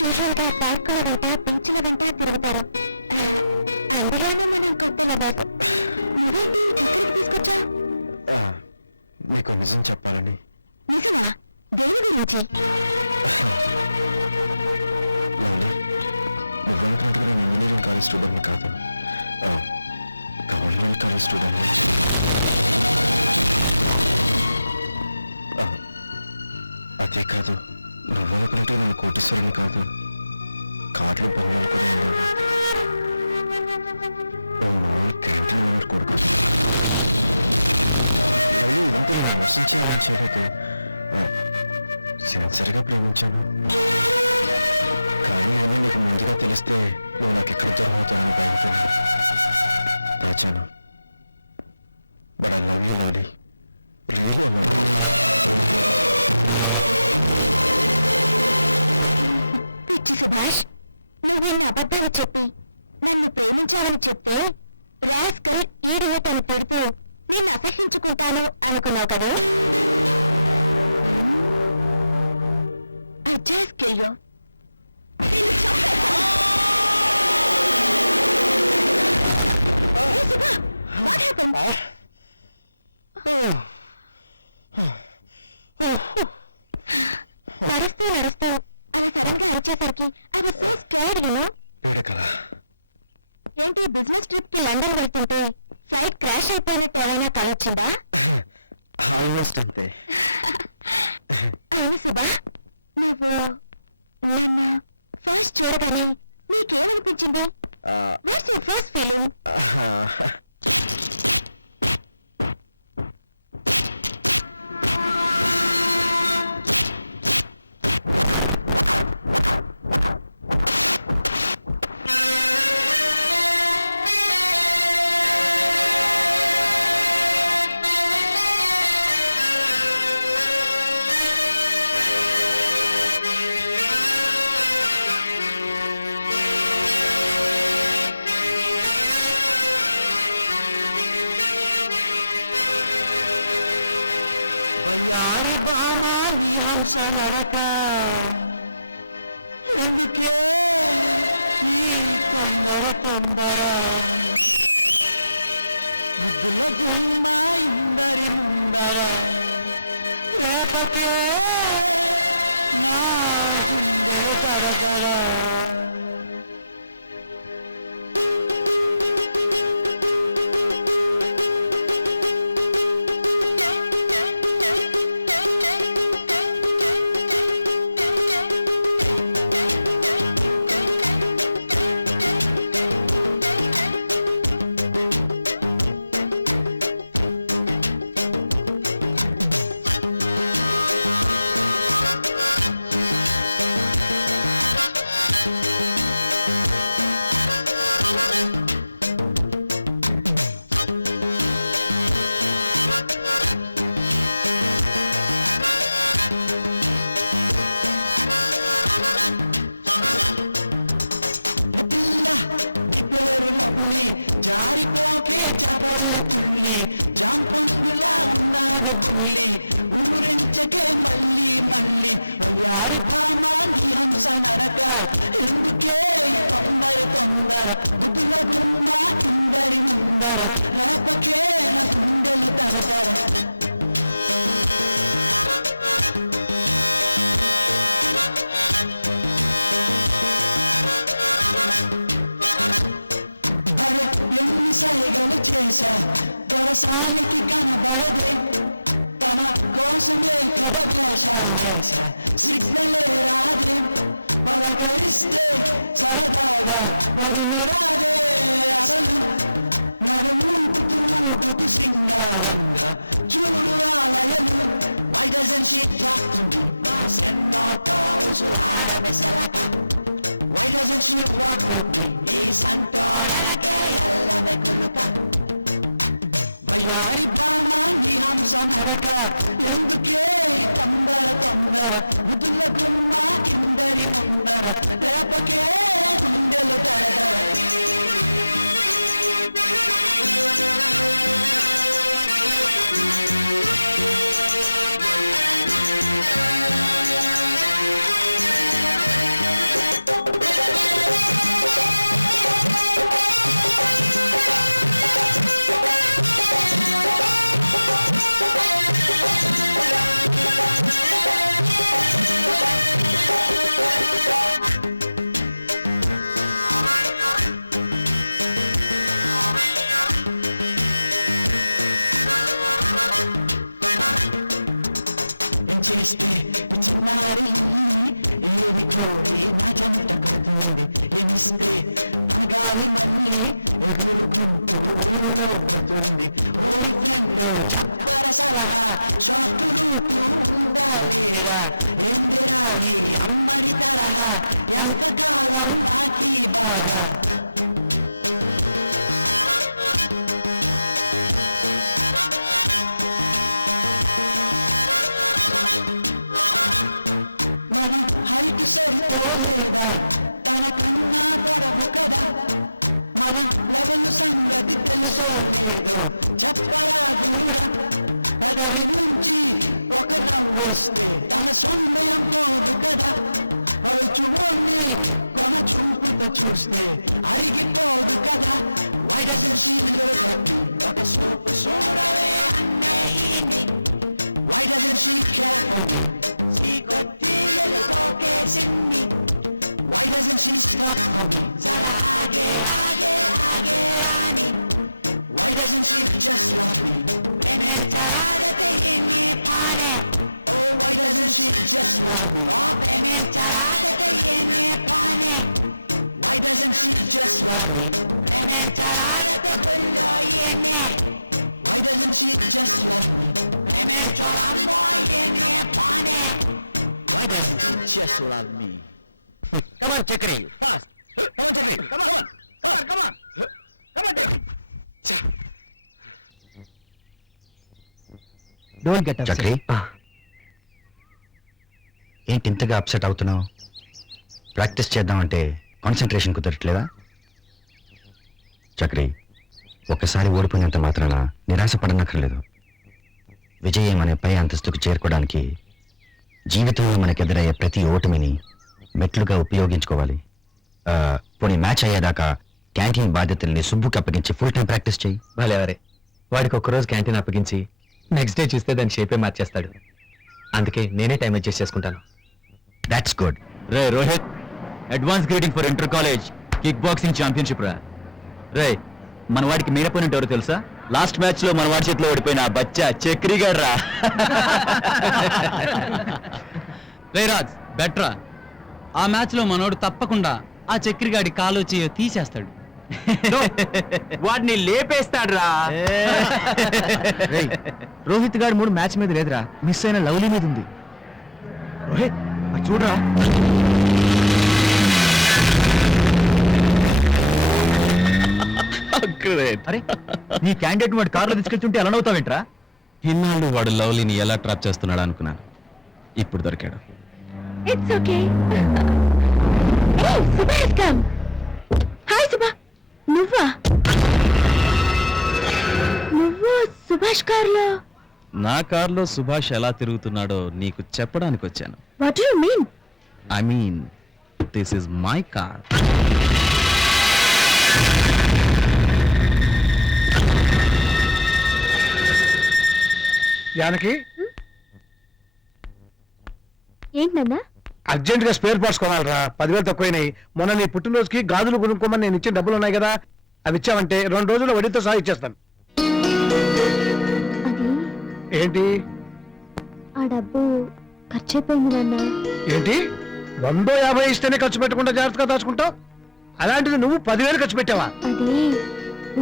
Usual గా bike వెంట బీచ్ల వెంట తిరుగుతారు. అందులోనూ మనం కొత్తల బాబు నువ్వేంటి ఇక్కడికి తీసుకొచ్చా? నీకు నిజం చెప్పాలని. నిజమా? దేని గురించి? నువ్వనుకున్నట్టుగా నేను ఇంజనీరింగ్ కాలేజ్ స్టూడెంట్ని కాదు, గవర్నమెంట్ కాలేజ్ స్టూడెంట్. అదే కాదు, నువ్వనుకున్నట్టుగా నేను కోటీశ్వరుని కాదు, కార్లు బంగాలు కూడా ఉండేవి. ఓ మామూలు క్యాంటీన్ ఓనర్ కొడుకు. మళ్ళీ ఇదంతా మోసం చేయాలని చేయలేదు, సిన్సియర్గా ప్రేమించాను. కానీ ఏమో నీకు ముందుగా తెలిస్తే నువ్వు నాకు ఎక్కడ దూరం అవుతానని భయంతో దాచాను. But I love you lovely, really I love you. పిచ్చి సుభాష్, నువ్వు ఎన్ని అబద్ధాలు చెప్పి నన్ను ప్రేమించాలని చెప్తే రాస్కల్ ఈ రోజు పెడుతూ నిన్ను అసహించుకుంటాను అనుకున్నావు కదా? I just kill you. Hey Subha, what happened? నడుస్తూ అలా సడన్ గా అరిచేసరికి I was so scared, you know? ఏంటి బిజినెస్ ట్రిప్ కి లండన్ వెళ్తుంటే ఫ్లైట్ క్రాష్ అయిపోయినట్టు ఏమైనా కలొచ్చిందా? ఆల్మోస్ట్ అంతే. అవును సుభా, నువ్వు నన్ను ఫస్ట్ చూడగానే నీకేమనిపించింది? What's your first feeling? ఎందుకే ఈ తొందర ముద్దుల గుమ్మ ఇందరి ముందర నా గుండె జారిపోకే జబతుల్లి జాంపంగులా ఉన్నాడు పుల్లి ఊరించకే మళ్ళీ మళ్ళీ భామా నీ హంస నరక ఎందుకే తొందర బుద్ధుల గుమ్మ ఇందరి ముందర లేపకే నా గుండెలు తడతర సైగలు చేశా దొరసానికి కనబడదే తన కోసమే కథవేశ సిగ్నలే రాదే పలకరిస్తే సరదాగా పదరాదే అసలు నడుముకు సింగారంగా చూడు ఆలయలు Why doesn't she talk to me? Sendo todos árabes a la cama. Why doesn't she walk with me? Y santo que ella me coloca. Vaya bama ni hamsa naraka. Yanduke tondara. Mudula gumma indari mundara. Repake gundelu dara. గాలి మళ్ళీ ఎగురుకుంటూ నవ్వుతుంది ఓరి friend చెప్పర సలహా short route ఉండాలేరా ఎందిరా నీ అమ్మడి తరహా ఎంతకాలం నాకీ బాధ హైట్ సరిపోలేదా తనకన్నా పొడవు కదా మన లెవెల్ సంగతి తెలుసో లేదో చెప్పరా దూరం పదవ నుంచి ఒక నవ్వొస్తే తన సొందయం పోదు కదా పరుచుని కొన చూపుతో చూస్తే అరిగిపోదు కదా ఒక సూపు చూడవే అన్నయ్యని Why doesn't she care for me? Why doesn't she stop for me? Why doesn't she just love me? Oh, why doesn't she just love me? Why doesn't she just love me? Why doesn't she just love me? Why doesn't she just love me? Come on, Chakri, fast. Come on, Chakri. Come on. Come on. Come on, Chakri. Don't get upset. Chakri ఏంటి ఇంతగా upset అవుతున్నావు? Practice చేద్దామంటే concentration కుదరట్లేదా? Chakri, ఒక్కసారి ఓడిపోయినంత మాత్రాన నిరాశపడనక్కర్లేదు. విజయం అనే పై అంతస్తుకు చేరుకోవడానికి జీవితంలో మనకెదురయ్యే ప్రతి ఓటమిని మెట్లుగా ఉపయోగించుకోవాలి. పోనీ మ్యాచ్ అయ్యేదాకా క్యాంటీన్ బాధ్యతల్ని సుబ్బుకి అప్పగించి ఫుల్ టైం ప్రాక్టీస్ చేయి. భలేవరే, వాడికి ఒక్కరోజు క్యాంటీన్ అప్పగించి నెక్స్ట్ డే చూస్తే దాని షేపే మార్చేస్తాడు. అందుకే నేనే టైం అడ్జస్ట్ చేసుకుంటాను. That's good. Ray Rohit, advance grading for inter college kick boxing championship రా. రే, మన వాడికి మెయిన్ అపోనెంట్ ఎవరో తెలుసా? లాస్ట్ మ్యాచ్ లో మన వాడి చేతిలో ఓడిపోయిన బచ్చా చక్రి గారు రా. రే రాజ్, బెట్రా. ఆ మ్యాచ్ లో మనోడు తప్పకుండా ఆ చక్రిగాడి కాలు చేయో తీసేస్తాడు. వాడిని లేపేస్తాడు రా. రోహిత్ గారి మూడు మ్యాచ్ మీద లేదురా, మిస్ అయిన లవ్లీ మీద ఉంది. రోహిత్, అది చూడరా. అరే, నీ క్యాండిడేట్ వాడి కార్లో తీసుకెళ్తుంటే ఎలా నవ్వుతావేంట్రా? ఇన్నాళ్ళు వాడు లవ్లీని ఎలా ట్రాప్ చేస్తున్నాడు అనుకున్నాను. ఇప్పుడు దొరికాడు. It's okay. Hey, Subha has come. Hi, Subha. నువ్వు సుభాష్ కార్లో? నా కార్లో సుభాష్ ఎలా తిరుగుతున్నాడో నీకు చెప్పడానికి వచ్చాను. What do you mean? I mean, this is my car. Janaki, ఏంటన్నా? అర్జెంట్ గా స్పేర్ పార్ట్స్ కావాలరా. 10,000 తక్కువైనాయి. మొన్న నీ పుట్టినరోజుకి గాజులు కొనుక్కోమని నేను ఇచ్చిన డబ్బులు ఉన్నాయి కదా, అవి ఇచ్చావంటే 2 రోజుల్లో వడ్డీతో సహా ఇచ్చేస్తాను. అది ఏంటి ఆ డబ్బు ఖర్చు అయిపోయింది నాన్న. ఏంటి 150 ఇస్తేనే ఖర్చు పెట్టకుండా జాగ్రత్తగా దాచుకుంటావు? అలాంటిది నువ్వు 10,000 ఖర్చు పెట్టావా? అది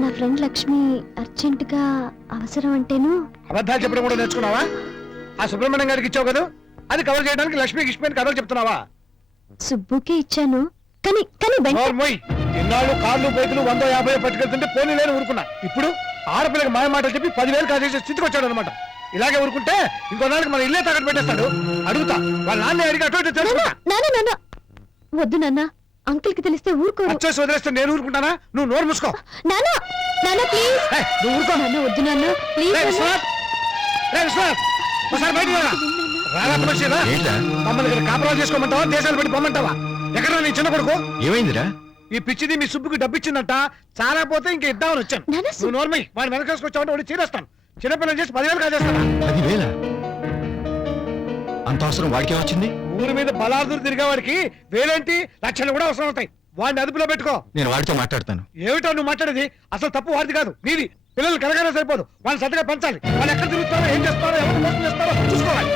నా ఫ్రెండ్ లక్ష్మి అర్జెంట్ గా అవసరం అంటేను. అబద్ధాలు చెప్పడం కూడా నేర్చుకున్నావా? ఆ సుబ్రహ్మణ్యం గారికి ఇచ్చావు కదా, అది కవర్ చేయడానికి లక్ష్మికి ఇష్టమైన కథలు చెప్తున్నావా? సుబ్బుకే ఇచ్చాను, కానీ ఇన్నాళ్ళు కార్లు బైకులు 150 పట్టుకెళ్తుంటే పోనీ లేని ఊరుకున్నా. ఇప్పుడు ఆడపిల్లకి మాయ మాటలు చెప్పి 10,000 కాజేసే స్థితికి వచ్చాడు అనమాట. ఇలాగే ఊరుకుంటే ఇంకో నాలుగు మన ఇల్లే తాకట్టు పెట్టేస్తాడు. అడుగుతా, వాళ్ళ నాన్న అడిగి అటు ఇటు తెలుసుకుంటా. నాన్న వద్దు నాన్న, అంకుల్ కి తెలిస్తే ఊరుకోరు. వచ్చేసి వదిలేస్తే నేను ఊరుకుంటానా? నువ్వు నోరు మూసుకో. నాన్న ప్లీజ్. నువ్వు ఊరుకో. వద్దు నాన్న ప్లీజ్. ఒకసారి బయట మమ్మల్ని ఇక్కడ కాపురాలు చేసుకోమంటావా, దేశాలు పెట్టి పొమ్మంటావా? ఎక్కడ నీ చిన్న కొడుకు? ఏమైందిరా? ఈ పిచ్చిది మీ సుబ్బుకి డబ్బు ఇచ్చిందంట, చాలా పోతే ఇంక ఇద్దామని వచ్చాను. నువ్వు నోర్మై వాడిని వెనకేసుకొచ్చావంటే వాడు చీరేస్తాను. చిన్నపిల్లలు చేసి 10,000 కాజేస్తాను. 10,000? అంత అవసరం వాడికి వచ్చింది? ఊరి మీద బలాదురు తిరిగే వాడికి వేలేంటి, లక్షలు కూడా అవసరం అవుతాయి. వాడిని అదుపులో పెట్టుకో. నేను వాడితో మాట్లాడతాను. ఏమిటో నువ్వు మాట్లాడేది? అసలు తప్పు వాడిది కాదు, నీది. పిల్లలు కలగానే సరిపోదు, వాళ్ళు సరిగా పెంచాలి. వాళ్ళు ఎక్కడ తిరుగుతారో, ఏం చేస్తారో, ఎవరు మోసం చేస్తారో చూసుకోవాలి.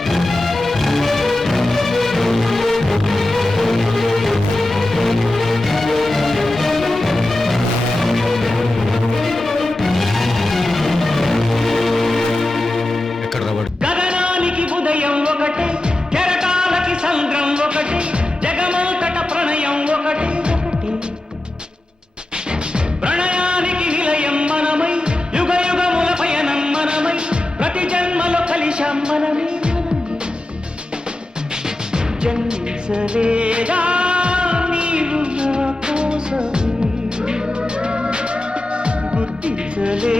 నిమిషం మనమే జన్మించలేదా నీవు నా కోసం గుర్తించలే